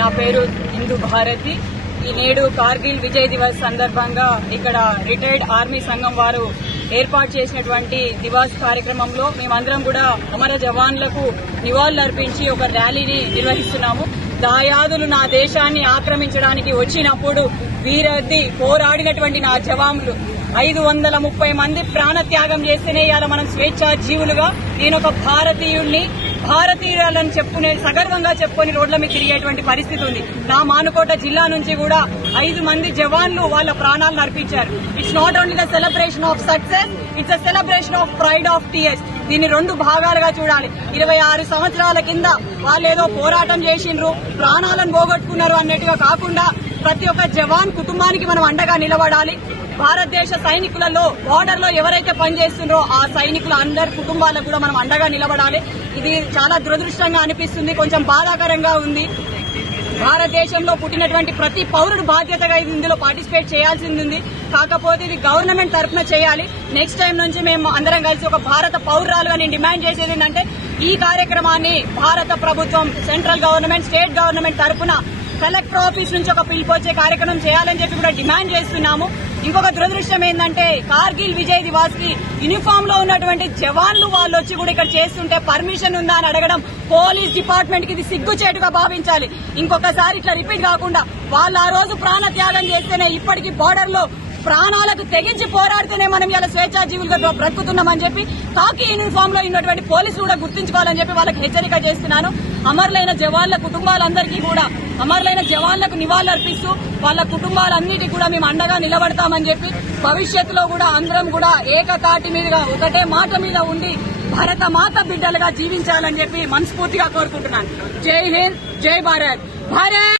నా పేరు ఇందు భారతి. ఈ నేడు కార్గిల్ విజయ్ దివస్ సందర్భంగా ఇక్కడ రిటైర్డ్ ఆర్మీ సంఘం వారు ఏర్పాటు చేసినటువంటి దివాస్ కార్యక్రమంలో మేమందరం కూడా అమర జవాన్లకు నివాళులు అర్పించి ఒక ర్యాలీని నిర్వహిస్తున్నాము. దాయాదులు నా దేశాన్ని ఆక్రమించడానికి వచ్చినప్పుడు వీరద్ది పోరాడినటువంటి నా జవాన్లు. ఐదు వందల ముప్పై మంది ప్రాణత్యాగం చేస్తేనే ఇవాళ మనం స్వేచ్ఛా జీవులుగా నేను ఒక భారతీయుణ్ణి భారతీయులని చెప్పుకునే సగర్వంగా చెప్పుకొని రోడ్ల మీద తిరిగేటువంటి పరిస్థితి ఉంది. నా మానుకోట జిల్లా నుంచి కూడా ఐదు మంది జవాన్లు వాళ్ళ ప్రాణాలను అర్పించారు. It's not only the celebration of success it's a celebration of pride of TS దీన్ని రెండు భాగాలుగా చూడాలి. ఇరవై ఆరు సంవత్సరాల కింద వాళ్ళు ఏదో పోరాటం చేసిండ్రు ప్రాణాలను పోగొట్టుకున్నారు అన్నట్టుగా కాకుండా ప్రతి ఒక్క జవాన్ కుటుంబానికి మనం అండగా నిలబడాలి. భారతదేశ సైనికులలో బార్డర్లో ఎవరైతే పనిచేస్తున్నారో ఆ సైనికుల అందరి కుటుంబాలకు కూడా మనం అండగా నిలబడాలి. ఇది చాలా దురదృష్టంగా అనిపిస్తుంది కొంచెం బాధాకరంగా ఉంది. భారతదేశంలో పుట్టినటువంటి ప్రతి పౌరుడు బాధ్యతగా ఇది ఇందులో పార్టిసిపేట్ చేయాల్సింది ఉంది. కాకపోతే ఇది గవర్నమెంట్ తరఫున చేయాలి. నెక్స్ట్ టైం నుంచి మేము అందరం కలిసి ఒక భారత పౌరురాలుగా నేను డిమాండ్ చేసేది ఏంటంటే ఈ కార్యక్రమాన్ని భారత ప్రభుత్వం సెంట్రల్ గవర్నమెంట్ స్టేట్ గవర్నమెంట్ తరఫున కలెక్టర్ ఆఫీస్ నుంచి ఒక పిలుపు వచ్చే కార్యక్రమం చేయాలని చెప్పి కూడా డిమాండ్ చేస్తున్నాము. ఇంకొక దురదృష్టం ఏంటంటే కార్గిల్ విజయ్ దివాస్కి యూనిఫామ్లో ఉన్నటువంటి జవాన్లు వాళ్ళు వచ్చి కూడా ఇక్కడ చేస్తుంటే పర్మిషన్ ఉందా అని అడగడం పోలీస్ డిపార్ట్మెంట్కి ఇది సిగ్గుచేటుగా భావించాలి. ఇంకొకసారి ఇట్లా రిపీట్ కాకుండా వాళ్ళు ఆ రోజు ప్రాణ త్యాగం చేస్తేనే ఇప్పటికీ బార్డర్లో ప్రాణాలకు తెగించి పోరాడితేనే మనం ఇలా స్వేచ్ఛాజీవులుగా బ్రతుకుతున్నామని చెప్పి కాకి యూనిఫామ్లో ఉన్నటువంటి పోలీసులు కూడా గుర్తుంచుకోవాలని చెప్పి వాళ్ళకి హెచ్చరిక చేస్తున్నాను. అమరులైన జవాన్ల కుటుంబాలందరికీ కూడా అమరులైన జవాన్లకు నివాళులర్పిస్తూ వాళ్ళ కుటుంబాలన్నిటికీ కూడా మేము అండగా నిలబడతామని చెప్పి భవిష్యత్తులో కూడా అందరం కూడా ఏకతాటి మీదుగా ఒకటే మాట మీద ఉండి భరత మాత బిడ్డలుగా జీవించాలని చెప్పి మనస్ఫూర్తిగా కోరుకుంటున్నాను. జై హింద్ జై భారత్. భారత్!